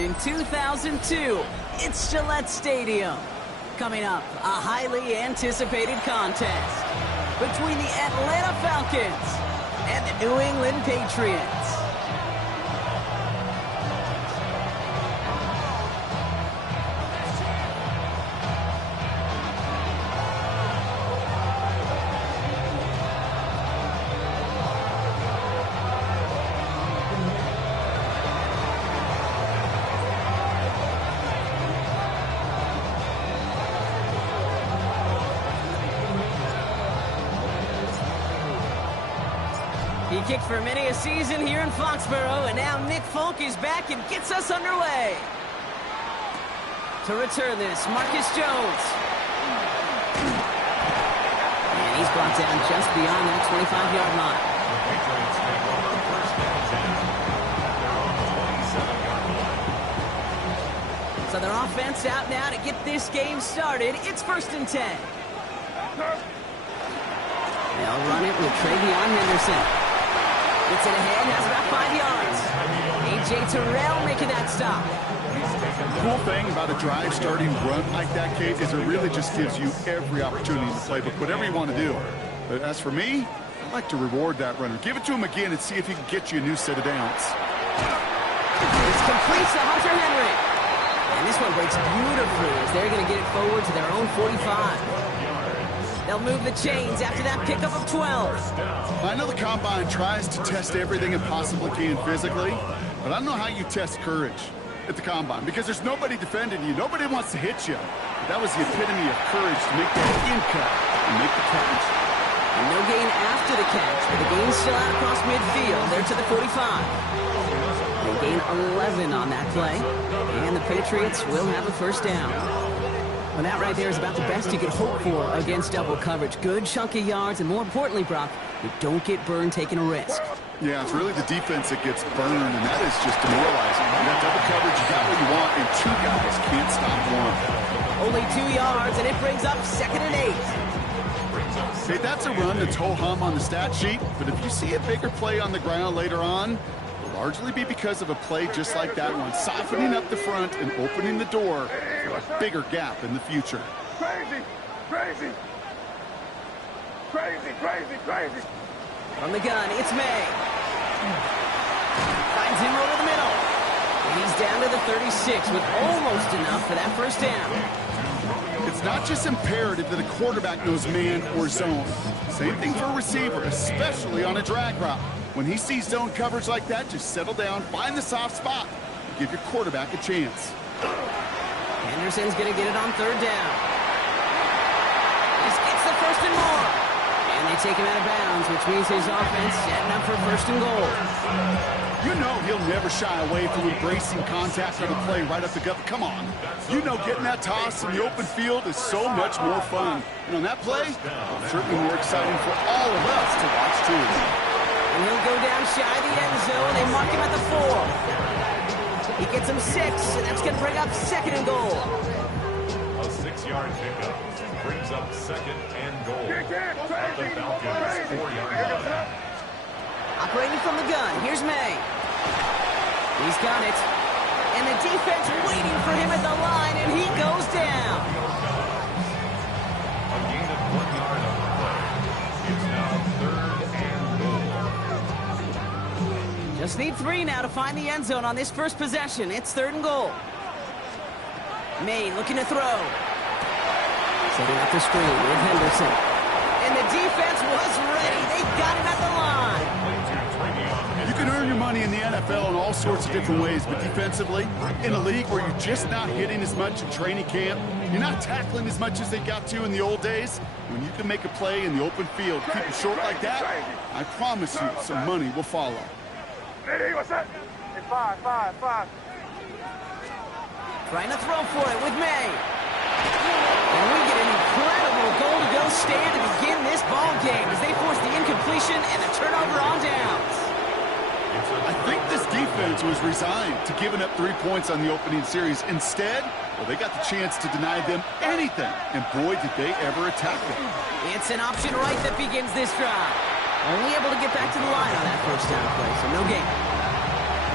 in 2002. It's Gillette Stadium. Coming up, a highly anticipated contest between the Atlanta Falcons and the New England Patriots. He kicked for many a season here in Foxborough, and now Nick Folk is back and gets us underway. To return this, Marcus Jones. And he's brought down just beyond that 25-yard line. So their offense out now to get this game started. It's 1st and 10. They'll run it with Travion Henderson. Gets it ahead, has about 5 yards. A.J. Terrell making that stop. The cool thing about a drive starting run like that, Kate, is it really just gives you every opportunity to play, but whatever you want to do. But as for me, I like to reward that runner. Give it to him again and see if he can get you a new set of downs. This completes to Hunter Henry. And this one breaks beautifully as they're going to get it forward to their own 45. They'll move the chains after that pickup of 12. I know the Combine tries to test everything it possibly can physically, but I don't know how you test courage at the Combine because there's nobody defending you. Nobody wants to hit you. But that was the epitome of courage to make that in cut and make the catch. And no gain after the catch, but the gain's still out across midfield. They're to the 45. They gain 11 on that play, and the Patriots will have a first down. Well, that right there is about the best you could hope for against double coverage. Good chunky yards, and more importantly, Brock, you don't get burned taking a risk. Yeah, it's really the defense that gets burned, and that is just demoralizing. You got double coverage, you got what you want, and 2 guys can't stop one. Only 2 yards, and it brings up 2nd and 8. Hey, that's a run that's ho-hum on the stat sheet, but if you see a bigger play on the ground later on, it'll largely be because of a play just like that one, softening up the front and opening the door for a bigger gap in the future. Crazy, crazy, crazy, crazy, crazy. From the gun, it's May. Finds him over the middle. And he's down to the 36 with almost enough for that first down. It's not just imperative that a quarterback knows man or zone. Same thing for a receiver, especially on a drag route. When he sees zone coverage like that, just settle down, find the soft spot, and give your quarterback a chance. Henderson's going to get it on 3rd down. This gets the 1st and more. And they take him out of bounds, which means his offense setting up for 1st and goal. You know he'll never shy away from embracing contact on the play right up the gut. Come on. You know getting that toss in the open field is so much more fun. And on that play, certainly more exciting for all of us to watch too. And he'll go down shy of the end zone. They mark him at the 4. He gets him 6, and that's going to bring up 2nd and goal. A 6-yard pickup brings up 2nd and goal. The Falcons 4-yard line. Operating from the gun, here's May. He's got it. And the defense waiting for him at the line, and he goes down. A gain of 1 yard on the play. It's now 3rd and goal. Just need 3 now to find the end zone on this first possession. It's 3rd and goal. May looking to throw. Setting up the screen with Henderson. And the defense was ready. They got him at the line. You can earn your money in the NFL in all sorts of different ways, but defensively, in a league where you're just not hitting as much in training camp, you're not tackling as much as they got to in the old days, when you can make a play in the open field, keep it short like that, I promise you some money will follow. Ready, what's that? It's 5. Trying to throw for it with May. And we get an incredible goal-to-go stand to begin this ball game as they force the incompletion and the turnover on downs. I think this defense was resigned to giving up 3 points on the opening series. Instead, well, they got the chance to deny them anything, and boy, did they ever attack them. It's an option right that begins this drive. Only able to get back to the line on that first down play, so no gain.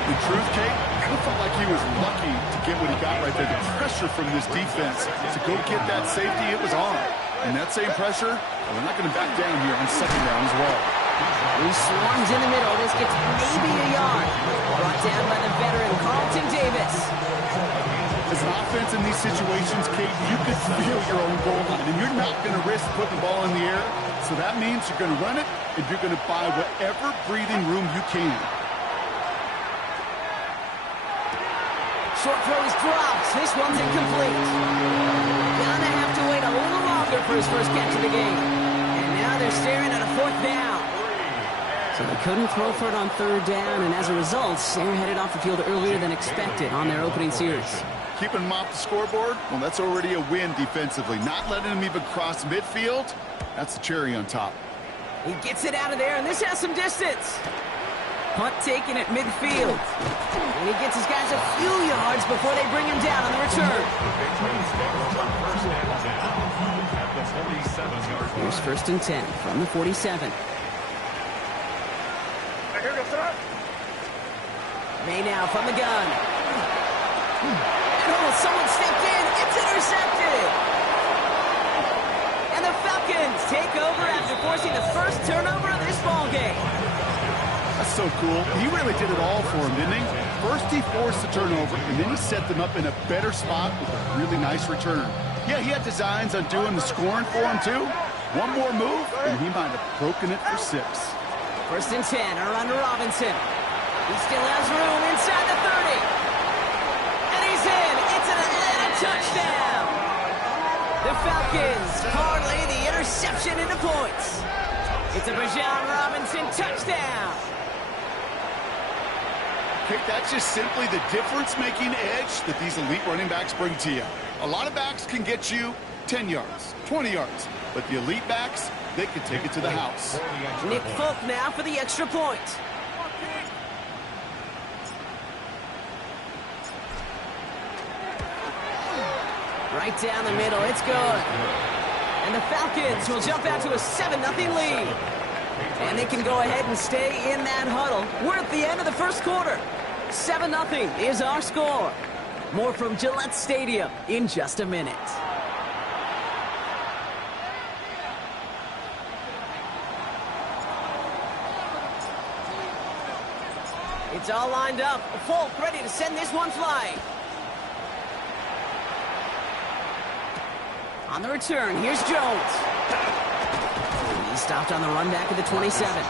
In truth, Kate, I felt like he was lucky to get what he got right there. The pressure from this defense to go get that safety, it was on. And that same pressure, we're not going to back down here on second down as well. He swarms in the middle. This gets maybe a yard. Brought down by the veteran, Carlton Davis. As an offense in these situations, Kate, you could feel your own goal line, and you're not going to risk putting the ball in the air. So that means you're going to run it, and you're going to buy whatever breathing room you can. Short throw is dropped. This one's incomplete. Gonna have to wait a little longer for his first catch of the game. And now they're staring at a fourth down. So they couldn't throw for it on third down, and as a result, they're headed off the field earlier than expected on their opening series. Keeping them off the scoreboard, well, that's already a win defensively. Not letting them even cross midfield, that's the cherry on top. He gets it out of there, and this has some distance. Punt taken at midfield. And he gets his guys a few yards before they bring him down on the return. Here's 1st and 10 from the 47. May now from the gun. And someone stepped in. It's intercepted. And the Falcons take over after forcing the first turnover of this ball game. That's so cool. He really did it all for him, didn't he? First he forced the turnover, and then he set them up in a better spot with a really nice return. Yeah, he had designs on doing the scoring for him, too. One more move, and he might have broken it for 6. 1st and 10, around to Robinson. He still has room inside the 30. And he's in. It's an Atlanta touchdown. The Falcons parlay the interception into points. It's a Bijan Robinson touchdown. Okay, that's just simply the difference-making edge that these elite running backs bring to you. A lot of backs can get you 10 yards, 20 yards, but the elite backs, they can take it to the house. Nick Folk now for the extra point. Right down the middle, it's good. And the Falcons will jump out to a 7-0 lead. And they can go ahead and stay in that huddle. We're at the end of the first quarter. 7-0 is our score. More from Gillette Stadium in just a minute. It's all lined up. Folk ready to send this one flying. On the return, here's Jones. He's stopped on the run back at the 27.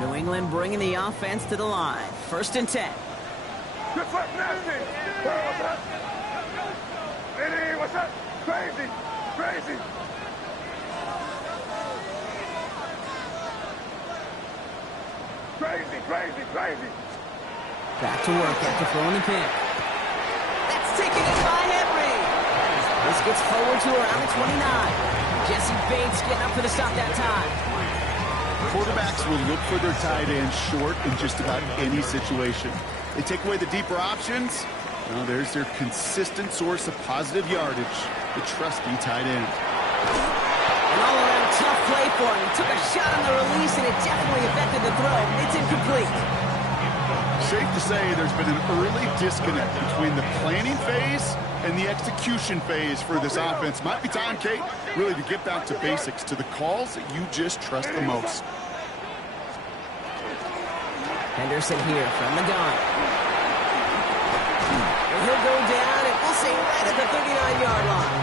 New England bringing the offense to the line. 1st and 10. Good foot, nasty. What's up? Hey, what's up? Crazy. Crazy. Crazy, crazy, crazy. Back to work after throwing the pick. That's taken in by Henry. This gets forward to around the 29. Jesse Bates getting up for the stop that time. Quarterbacks will look for their tight end short in just about any situation. They take away the deeper options. Well, there's their consistent source of positive yardage, the trusty tight end. An all-around tough play for him. He took a shot on the release, and it definitely affected the throw. It's incomplete. Safe to say there's been an early disconnect between the planning phase and the execution phase for this offense. Might be time, Kate, really to get back to basics, to the calls that you just trust the most. Henderson here from the gun. And he'll go down, and we'll say right at the 39-yard line.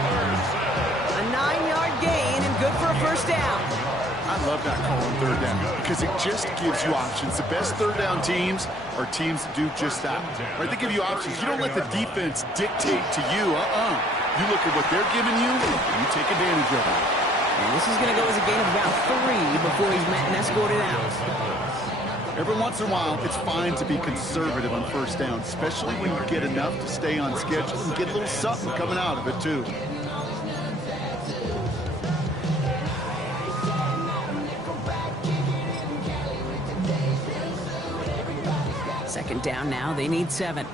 A 9-yard gain and good for a first down. I love that call on third down because it just gives you options. The best third down teams are teams that do just that. Right? They give you options. You don't let the defense dictate to you. You look at what they're giving you, and you take advantage of it. And this is going to go as a gain of about 3 before he's met and escorted out. Every once in a while, it's fine to be conservative on first down, especially when you get enough to stay on schedule and get a little something coming out of it, too. Second down now. They need 7.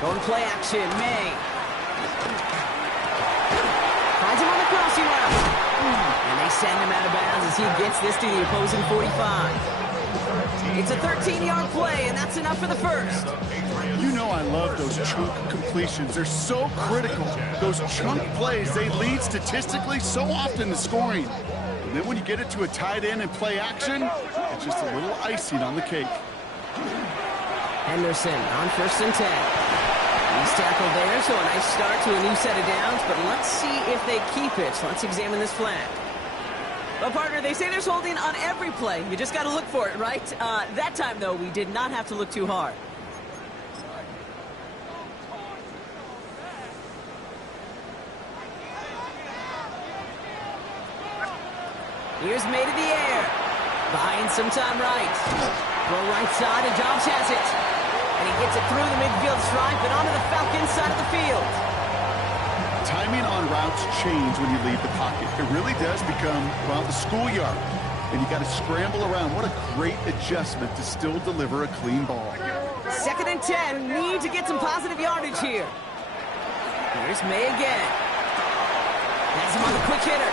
Going play action. May. Finds him on the crossing route. And they send him out of bounds as he gets this to the opposing 45. It's a 13-yard play, and that's enough for the first. You know I love those chunk completions. They're so critical. Those chunk plays, they lead statistically so often to scoring. And then when you get it to a tight end and play action, it's just a little icing on the cake. Henderson on 1st and 10. He's tackled there, so a nice start to a new set of downs, but let's see if they keep it. So let's examine this flag. Well, partner, they say there's holding on every play. You just got to look for it, right? That time, though, we did not have to look too hard. Here's May to the air. Buying some time right. Go right side, and Jobs has it. And he gets it through the midfield stripe and onto the Falcons side of the field. Timing on routes change when you leave the pocket. It really does become, well, the schoolyard. And you got to scramble around. What a great adjustment to still deliver a clean ball. 2nd and 10. Need to get some positive yardage here. Here's May again. Has him on the quick hitter.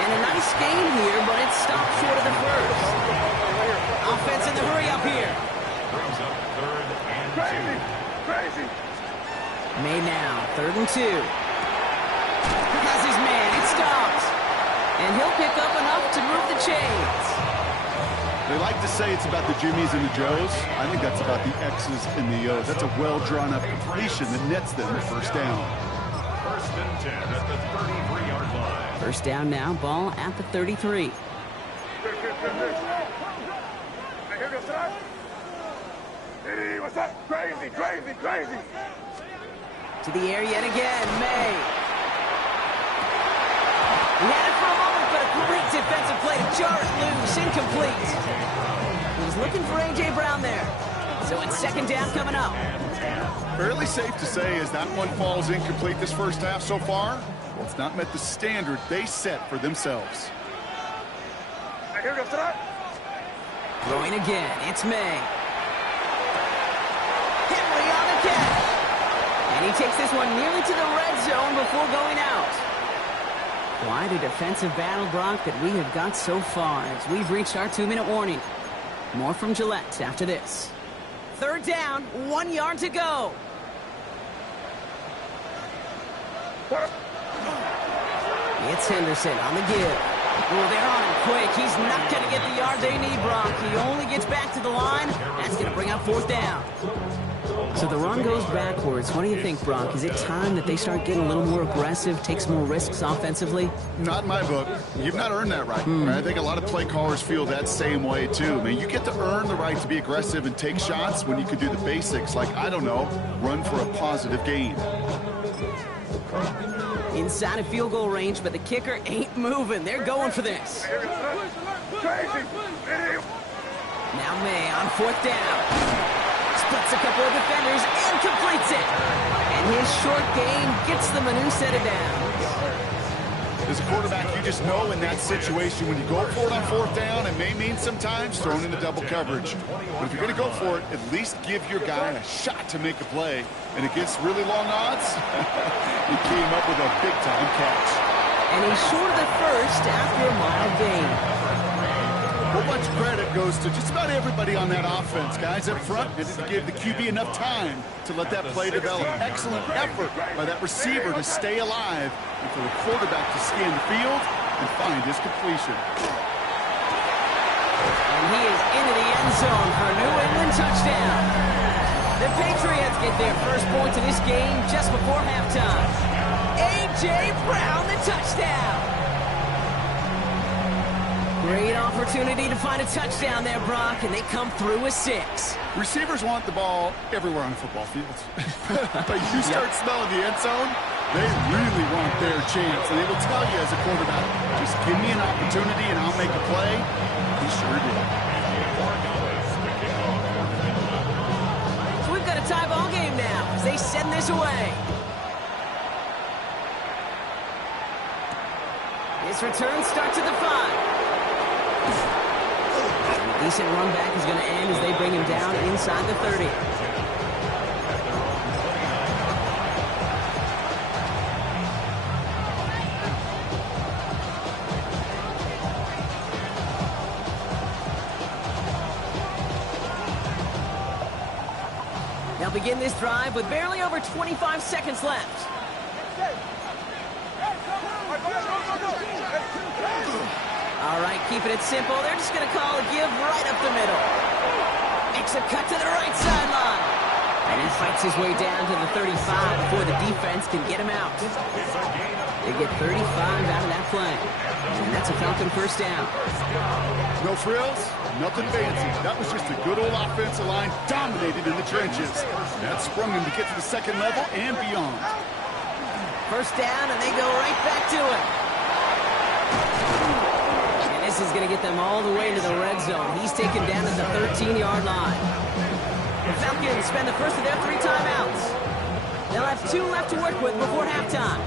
And a nice gain here, but it's stopped short of the first. Offense in the hurry up here. Brings up 3rd and 2. Crazy. May now, 3rd and 2. Has his man, it stops. And he'll pick up enough to move the chains. They like to say it's about the Jimmies and the Joes. I think that's about the X's and the O's. That's a well-drawn-up completion that nets them the first down. 1st and 10 at the 33-yard line. First down now, ball at the 33. Hey, what's up? Crazy, crazy, crazy. To the air yet again, May. He had it for a moment, but a great defensive play to jar it loose, incomplete. He was looking for A.J. Brown there. So it's 2nd down coming up. Fairly safe to say as that one falls incomplete this first half so far, well, it's not met the standard they set for themselves. Throwing again, it's May. Henry on the catch. And he takes this one nearly to the red zone before going out. Quite a defensive battle, Brock, that we have got so far as we've reached our 2-minute warning. More from Gillette after this. 3rd down, 1 yard to go. It's Henderson on the give. Oh, they're on him quick. He's not going to get the yard they need, Brock. He only gets back to the line. That's going to bring up 4th down. So the run goes backwards. What do you think, Brock? Is it time that they start getting a little more aggressive, take some more risks offensively? Not in my book. You've not earned that right. I think a lot of play callers feel that same way, too. I mean, you get to earn the right to be aggressive and take shots when you can do the basics, like, I don't know, run for a positive gain. Inside of field goal range, but the kicker ain't moving. They're going for this. Crazy. Now May on 4th down. Splits a couple of defenders and completes it. And his short gain gets them a new set of downs. As a quarterback, you just know in that situation when you go for it on 4th down, it may mean sometimes thrown into double coverage. But if you're going to go for it, at least give your guy a shot to make a play. And against really long odds, he came up with a big-time catch. And he's short of the first after a mild gain. Well, much credit goes to just about everybody on that offense. Guys up front needed to give the QB enough time to let that play develop. Excellent effort by that receiver to stay alive and for the quarterback to scan the field and find his completion. And he is into the end zone for a New England touchdown. The Patriots get their first points in this game just before halftime. A.J. Brown, the touchdown. Great opportunity to find a touchdown there, Brock, and they come through with 6. Receivers want the ball everywhere on a football field. But you start smelling the end zone, they really want their chance. And they will tell you as a quarterback, just give me an opportunity and I'll make a play. He sure did. So we've got a tie ball game now as they send this away. This Pass return starts at the 5. And a decent run back is going to end as they bring him down inside the 30. They'll begin this drive with barely over 25 seconds left. All right, keeping it simple. They're just going to call a give right up the middle. Makes a cut to the right sideline. And he fights his way down to the 35 before the defense can get him out. They get 35 out of that play. And that's a Falcon first down. No frills, nothing fancy. That was just a good old offensive line dominated in the trenches. That sprung him to get to the second level and beyond. First down, and they go right back to it. And this is going to get them all the way into the red zone. He's taken down at the 13-yard line. The Falcons spend the first of their 3 timeouts. They'll have 2 left to work with before halftime.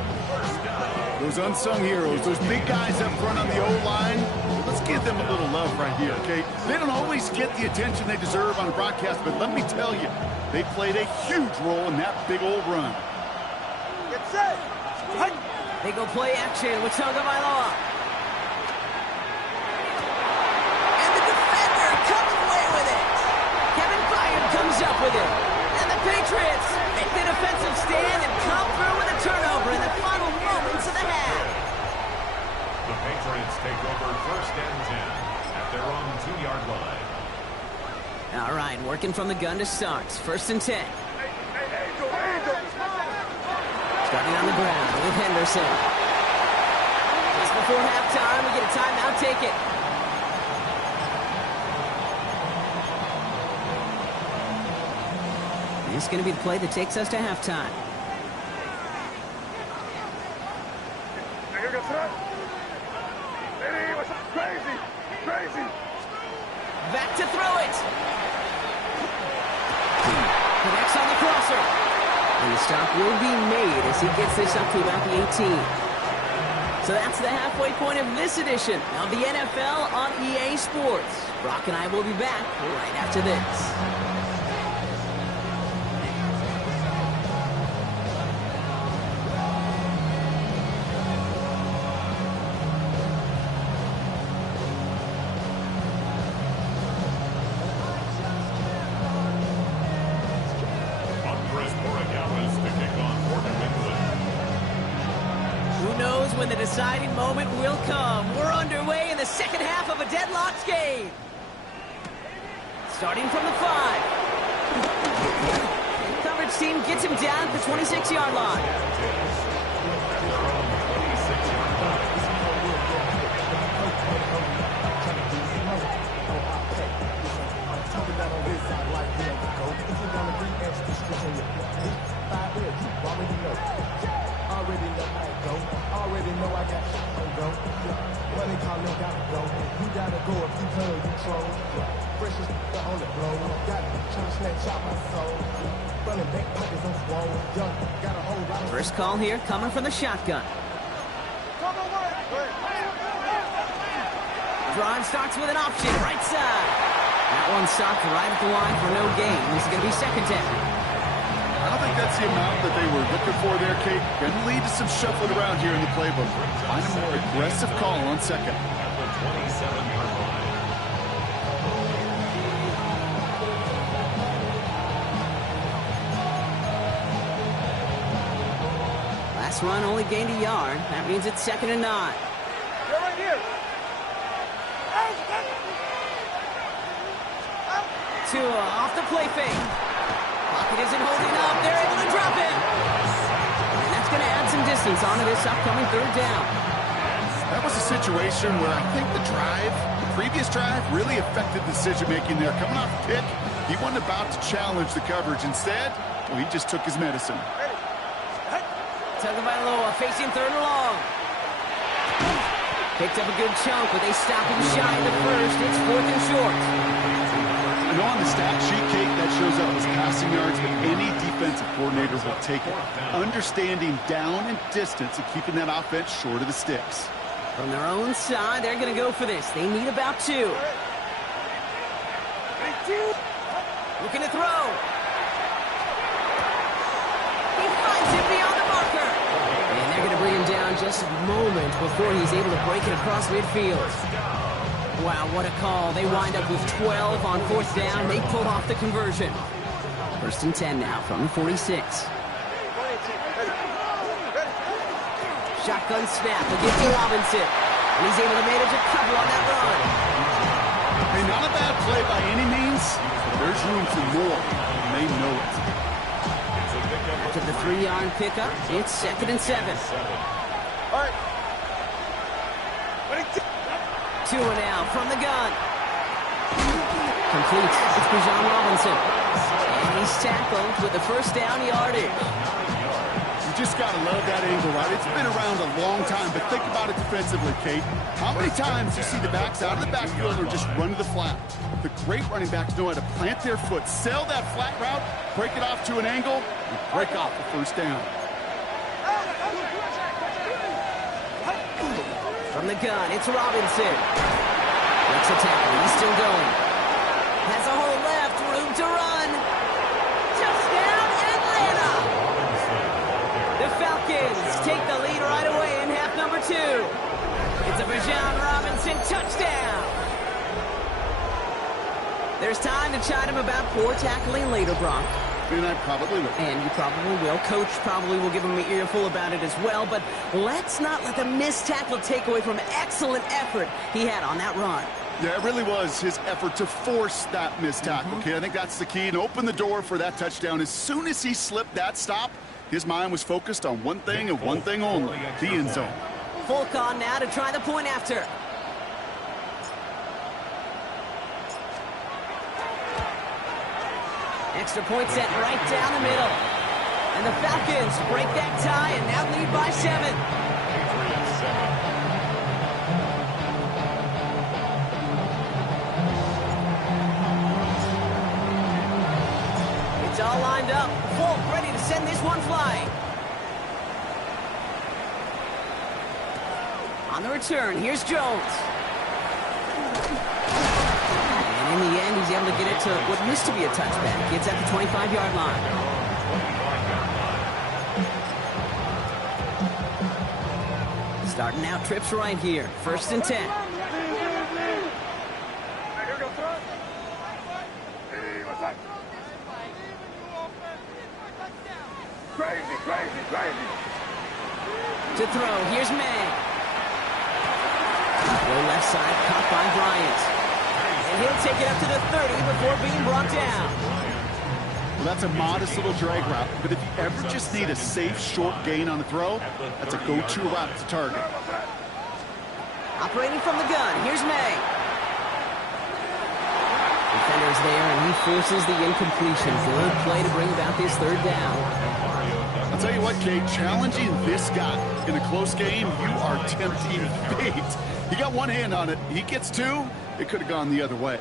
Those unsung heroes, those big guys up front on the O-line, let's give them a little love right here, okay? They don't always get the attention they deserve on a broadcast, but let me tell you, they played a huge role in that big old run. Get set. They go play action with Tagovailoa. And the defender comes away with it. Kevin Byard comes up with it. And the Patriots make the defensive stand and come through with a turnover in the final moments of the half. The Patriots take over first and 10 at their own 2-yard line. All right, working from the gun to start. First and 10. Starting on the ground with Henderson. Just before halftime, we get a timeout. Take it. This is going to be the play that takes us to halftime. Crazy. Back to throw it. Connects on the crosser. And the stop will be made as he gets this up to about the 18. So that's the halfway point of this edition of the NFL on EA Sports. Brock and I will be back right after this. When the deciding moment will come. We're underway in the second half of a deadlocked game. Starting from the 5. Coverage team gets him down at the 26-yard line. Already know I got shit on go. Money calling, gotta go. You gotta go if you play, you troll. Precious on the blow. Got trying to snatch out my soul. Running back pockets on swole. Young, got a whole lot of. First call here coming from the shotgun. Drive starts with an option, right side. That one stopped right at the line for no gain. This is going to be second down. I don't think that's the amount that they were looking for there, Kate. Going to lead to some shuffling around here in the playbook. Find a more aggressive call on second. At the 27-yard line. Last run only gained a yard. That means it's second and 9. You're right here. Tua off the play fake. Pocket isn't holding up. They're able to drop it. And that's going to add some distance onto this upcoming third down. That was a situation where I think the previous drive, really affected decision-making there. Coming off the pick, he wasn't about to challenge the coverage. Instead, well, he just took his medicine. Tagovailoa facing third and long. Picked up a good chunk, but they stop him shy in the first. It's fourth and short. I know on the stat sheet, Kate, that shows up as passing yards, but any defensive coordinator will take it. Understanding down and distance and keeping that offense short of the sticks. From their own side, they're going to go for this. They need about 2. Looking to throw. He finds it beyond the marker. And they're going to bring him down just a moment before he's able to break it across midfield. Wow, what a call. They wind up with 12 on 4th down. They pull off the conversion. 1st and 10 now from the 46. Shotgun snap. We'll get to Robinson. And he's able to manage a couple on that run. Hey, not a bad play by any means, but there's room for more, and they know it. After the 3-yard pickup, it's 2nd and 7. All right. 2 and out from the gun. Completes. It's Bijan Robinson. And he's tackled with the 1st down yardage. You just got to love that angle, right? It's been around a long time, but think about it defensively, Kate. How many times you see the backs out of the backfield or just run to the flat? The great running backs know how to plant their foot, sail that flat route, break it off to an angle, and break off the 1st down. From the gun, it's Robinson. Breaks a tackle. He's still going. Has a hole left. Room to run. Touchdown, Atlanta! The Falcons take the lead right away in half number 2. It's a Bijan Robinson touchdown. There's time to chide him about poor tackling later, Brock. And I probably will. And you probably will. Coach probably will give him an earful about it as well. But let's not let the missed tackle take away from excellent effort he had on that run. Yeah, it really was his effort to force that missed tackle. Okay, I think that's the key, and open the door for that touchdown. As soon as he slipped that stop, his mind was focused on one thing and one thing only, the end zone. Folk on now to try the point after. Extra point set right down the middle. And the Falcons break that tie and now lead by 7. It's all lined up. Folk ready to send this one flying. On the return, here's Jones. And in the end, he's able to get it to what used to be a touchback. It's at the 25-yard line. Starting out trips right here. 1st and 10. Crazy, crazy, crazy. To throw, here's May. Go left side, caught by Bryant. And he'll take it up to the 30 before being brought down. Well, that's a modest little drag route, but if you ever just need a safe, short gain on the throw, that's a go-to route to target. Operating from the gun, here's May. Defender's there, and he forces the incompletion. Good play to bring about this 3rd down. I'll tell you what, Kate, challenging this guy in a close game, you are tempting fate. He got one hand on it. He gets 2. It could have gone the other way.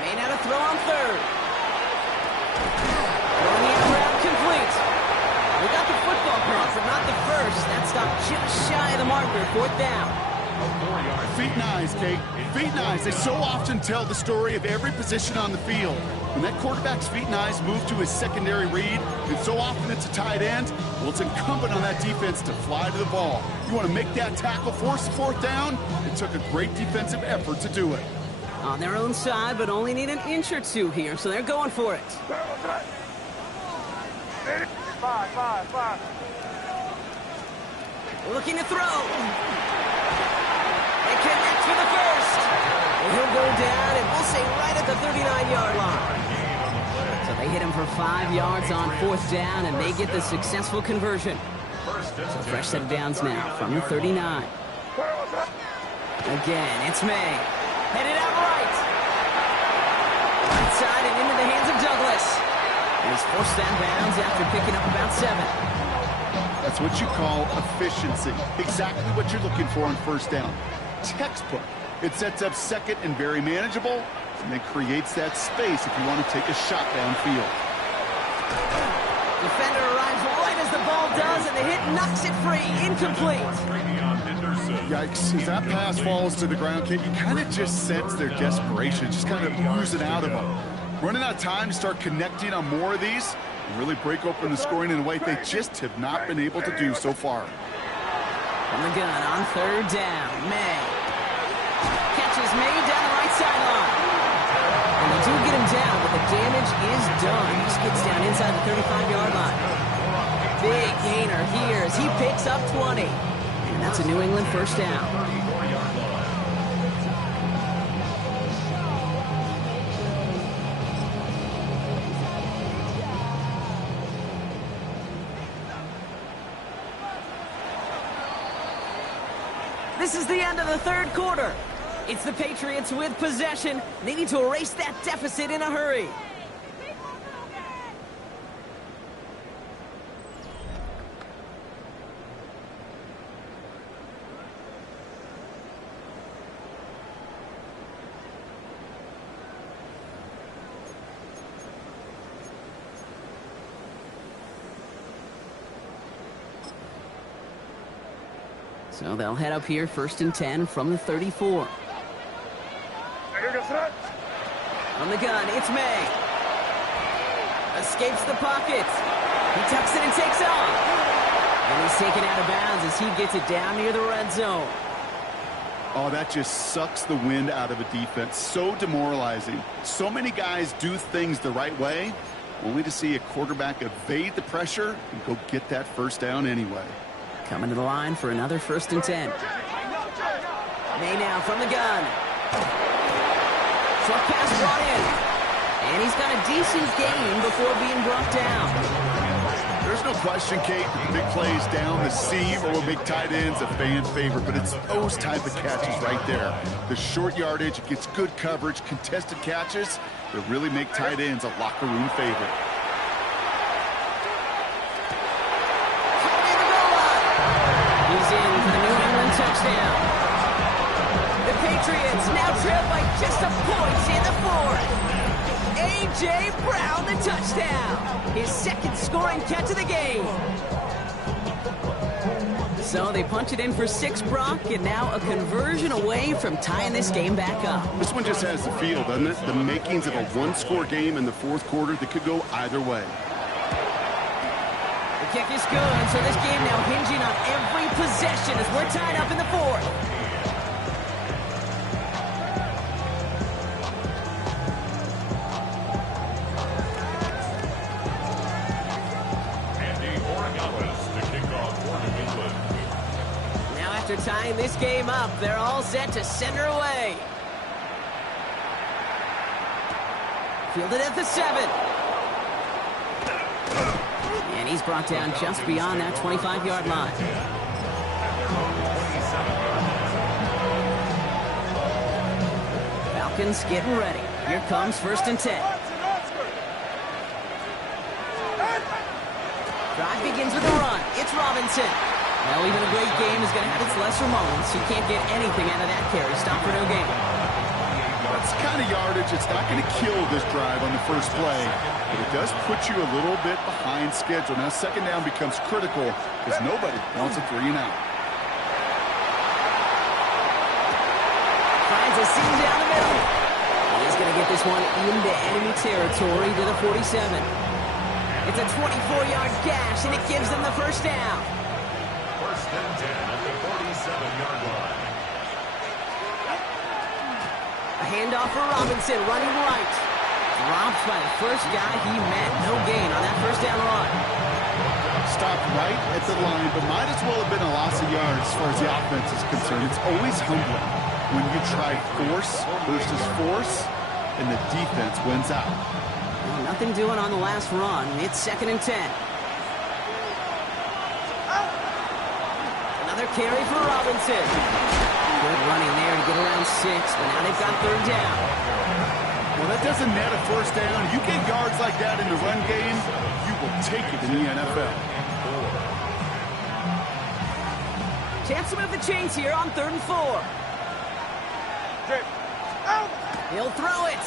May now to throw on 3rd. Throwing it around complete. We got the football cross, but not the 1st. That stopped just shy of the marker. 4th down. Feet and eyes, Kate. Feet and eyes. They so often tell the story of every position on the field. When that quarterback's feet and eyes move to his secondary read, and so often it's a tight end, well, it's incumbent on that defense to fly to the ball. You want to make that tackle, force the 4th down? It took a great defensive effort to do it. On their own side, but only need an inch or 2 here, so they're going for it. 5. Looking to throw. It connects for the 1st. And he'll go down, and we'll say right at the 39-yard line. So they hit him for 5 yards on 4th down, and they get the successful conversion. So fresh set of downs now from the 39. Again, it's May. Headed out right. Right side and into the hands of Douglas. And he's forced that bounds after picking up about 7. That's what you call efficiency. Exactly what you're looking for on 1st down. Textbook. It sets up 2nd and very manageable, and then creates that space if you want to take a shot downfield. Defender arrives right as the ball does, and the hit knocks it free. Incomplete. Yikes. As that pass falls to the ground, Kate, you kind of just sense their desperation, just kind of oozing out of them. Running out of time to start connecting on more of these and really break open the scoring in a way they just have not been able to do so far. From the gun on third down, May. Catches May down the right sideline. And they do get him down, but the damage is done. He skids down inside the 35-yard line. Big gainer here as he picks up 20. And that's a New England first down. This is the end of the third quarter. It's the Patriots with possession. They need to erase that deficit in a hurry. So they'll head up here, 1st and 10 from the 34. On the gun, it's May. Escapes the pocket. He tucks it and takes off. And he's taken out of bounds as he gets it down near the red zone. Oh, that just sucks the wind out of a defense. So demoralizing. So many guys do things the right way, only to see a quarterback evade the pressure and go get that first down anyway. Coming to the line for another 1st and 10. May now from the gun. Short pass brought in. And he's got a decent gain before being brought down. There's no question, Kate, big plays down the seam or will make tight ends a fan favorite, but it's those type of catches right there. The short yardage, it gets good coverage, contested catches that really make tight ends a locker room favorite. He's in for the New England touchdown. The Patriots now trail by just a point in the fourth. A.J. Brown, the touchdown. His second scoring catch of the game. So they punch it in for 6, Brock, and now a conversion away from tying this game back up. This one just has the feel, doesn't it? The makings of a one-score game in the fourth quarter that could go either way. The kick is good, so this game now hinging on every possession as we're tied up in the fourth. Now after tying this game up, they're all set to send her away. Fielded at the 7. And he's brought down just beyond that 25-yard line. Falcons getting ready. Here comes 1st and 10. Drive begins with a run. It's Robinson. Well, even a great game is going to have its lesser moments. You can't get anything out of that carry. Stop for no gain. That's the kind of yardage it's not going to kill this drive on the first play, but it does put you a little bit behind schedule. Now, 2nd down becomes critical because nobody wants a 3 and out. Finds a seam down the middle. He's going to get this one into enemy territory to the 47. It's a 24-yard gash, and it gives them the first down. 1st and 10 at the 47-yard line. A handoff for Robinson, running right. Dropped by the first guy he met. No gain on that first down run. Stopped right at the line, but might as well have been a loss of yards as far as the offense is concerned. It's always humbling when you try force versus force, and the defense wins out. Well, nothing doing on the last run. It's 2nd and 10. Another carry for Robinson. Good running there to get around 6, but now they've got 3rd down. Well, that doesn't net a first down. You get yards like that in the run game, you will take it in the NFL. Chance to move the chains here on 3rd and 4. He'll throw it.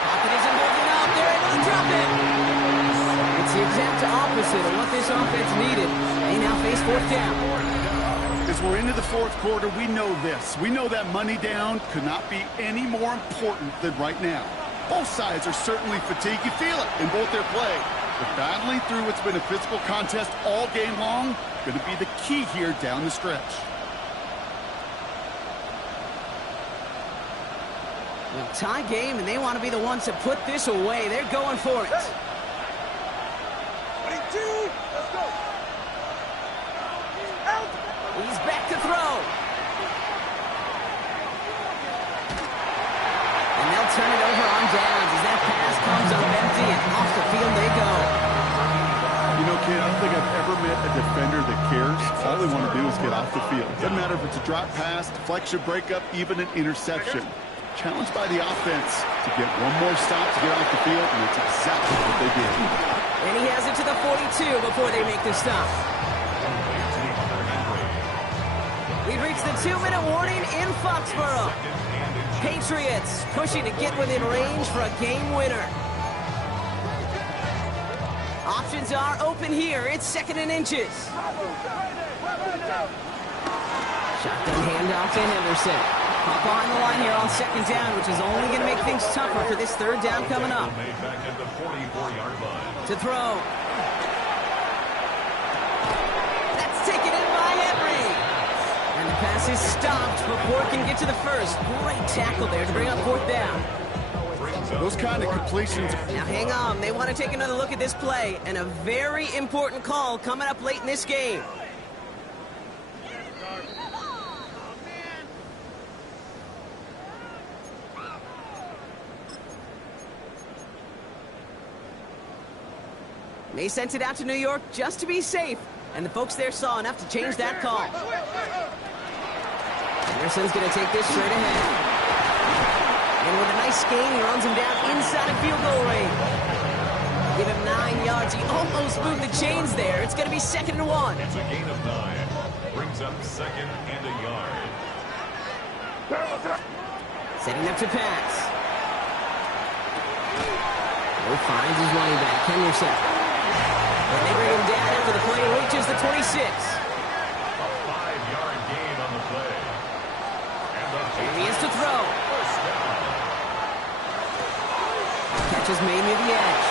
Pocket isn't holding up. They're able to drop it. exact opposite of what this offense needed. They now face fourth down. As we're into the fourth quarter, we know this. We know that money down could not be any more important than right now. Both sides are certainly fatigued. You feel it in both their play. But battling through what's been a physical contest all game long, going to be the key here down the stretch. Well, tie game, and they want to be the ones to put this away. They're going for it. Let's go. Out. He's back to throw. And they'll turn it over on downs as that pass comes up empty, and off the field they go. You know, kid, I don't think I've ever met a defender that cares. All they want to do is get off the field. Doesn't matter if it's a drop pass, deflection, breakup, even an interception. Challenged by the offense to get one more stop to get off the field, and that's exactly what they did. And he has it to the 42 before they make the stop. We've reached the 2-minute warning in Foxborough. Patriots pushing to get within range for a game winner. Options are open here. It's 2nd and inches. Shotgun handoff to Henderson. Up behind the line here on 2nd down, which is only going to make things tougher for this 3rd down coming up. To throw. That's taken in by Henry. And the pass is stopped before it can get to the first. Great tackle there to bring up 4th down. Those kind of completions. Now hang on. They want to take another look at this play. And a very important call coming up late in this game. They sent it out to New York just to be safe, and the folks there saw enough to change that call. Anderson's going to take this straight ahead. And with a nice gain, he runs him down inside of field goal range. Give him 9 yards. He almost moved the chains there. It's going to be 2nd and 1. It's a gain of 9. Brings up 2nd and a yard. Setting up to pass. He finds his running back, Henderson. And they bring him down after the play reaches the 26. A 5-yard gain on the play. And he is to throw. Catch is made near the edge.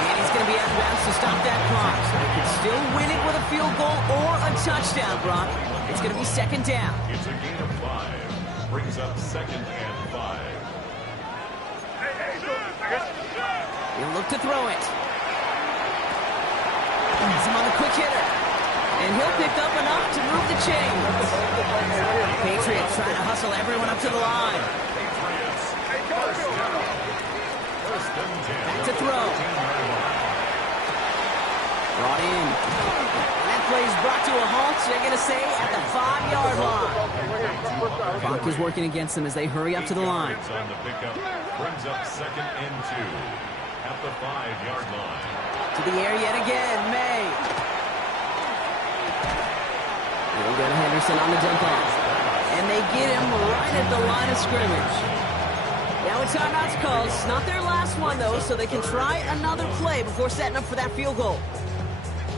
And he's going to be out of bounds to stop that clock. So they can still win it with a field goal or a touchdown, Brock. It's going to be 2nd down. It's a gain of 5. Brings up 2nd and 5. He'll look to throw it. He's him on the quick hitter. And he'll pick up enough to move the chains. Patriots trying to hustle everyone up to the line. Back to throw. Brought in. And that play is brought to a halt, so they're going to say at the 5-yard line. Clock is working against them as they hurry up to the line. On the pickup. Brings up 2nd and 2. At the 5-yard line. To the air yet again, May. They'll go to Henderson on the dump off. And they get him right at the line of scrimmage. Now a timeout's called. It's not their last one, though, so they can try another play before setting up for that field goal.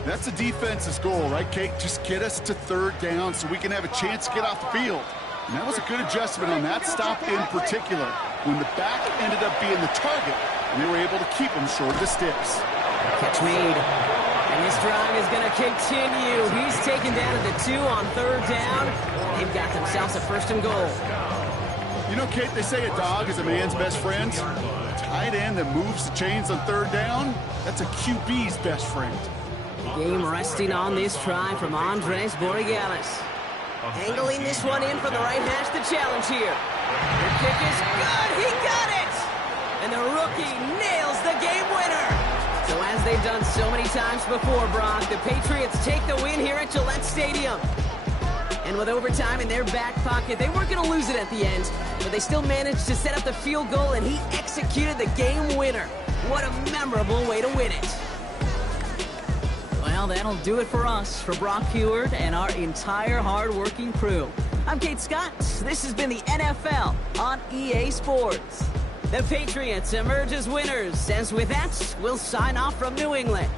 That's the defense's goal, right, Kate? Just get us to 3rd down so we can have a chance to get off the field. And that was a good adjustment on that stop in particular, when the back ended up being the target, and they were able to keep him short of the sticks. Catch made. And this drive is going to continue. He's taken down at the 2 on 3rd down. They've got themselves a 1st and goal. You know, Kate, they say a dog is a man's best friend. A tight end that moves the chains on 3rd down, that's a QB's best friend. The game resting on this try from Andres Borregales. Angling this one in from the right hash, the challenge here. The kick is good. He got it. And the rookie nails the game winner. So as they've done so many times before, Brock, the Patriots take the win here at Gillette Stadium. And with overtime in their back pocket, they weren't going to lose it at the end, but they still managed to set up the field goal, and he executed the game winner. What a memorable way to win it. Well, that'll do it for us, for Brock Heward and our entire hard-working crew. I'm Kate Scott. This has been the NFL on EA Sports. The Patriots emerge as winners, as with that, we'll sign off from New England.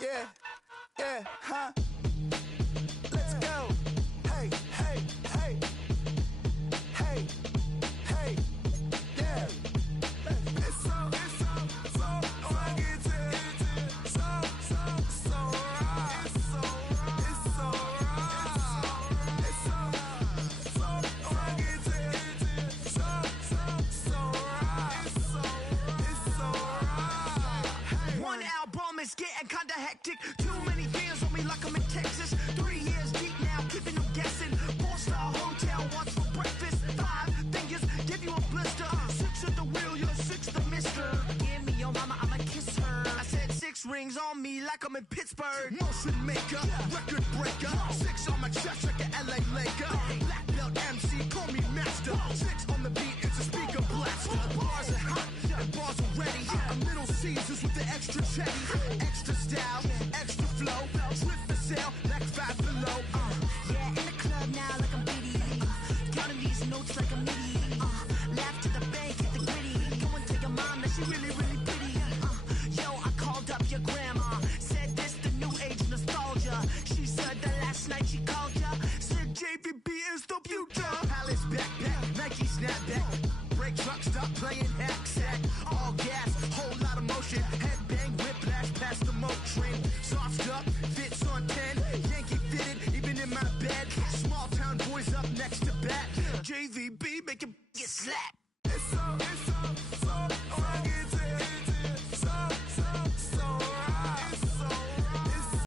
Yeah, yeah, huh? Let's go. Hey, hey, hey. Hey, hey, yeah. It's so fucking so right. It's so right. One album is getting kinda hectic. Too many fans on me like I'm in Texas. 3 years deep now, keeping them guessing. 4-star hotel, what's for breakfast? 5 fingers, give you a blister. 6 at the wheel, you're 6 the mister. Give me your mama, I'ma kiss her. I said 6 rings on me like I'm in Pittsburgh. Motion maker, record breaker. 6 on my chest like an LA Laker. Black belt MC, call me master. 6 on the beat, it's a speaker blaster. Bars are hot, and bars are ready. A Middle Caesars with the extra chetty. Extra style, extra flow. Trip for sale, like 5 below. Yeah, in the club now like I'm Biddy. Counting these notes like a MIDI. Laugh to the bank, hit the gritty. Go and tell your mom that she really, really pretty. Yo, I called up your grandma. Said this the new age nostalgia. She said that last night she called ya. Said JVB is the future. Palace backpack, Nike snapback. Break truck, stop playing hack sack. All gas, whole lot of motion. Headbang, whiplash, past the moat train. Sauced up, fits on 10. Yankee fitted, even in my bed. Small town boys up next to bat. JVB, make it get slapped. It's so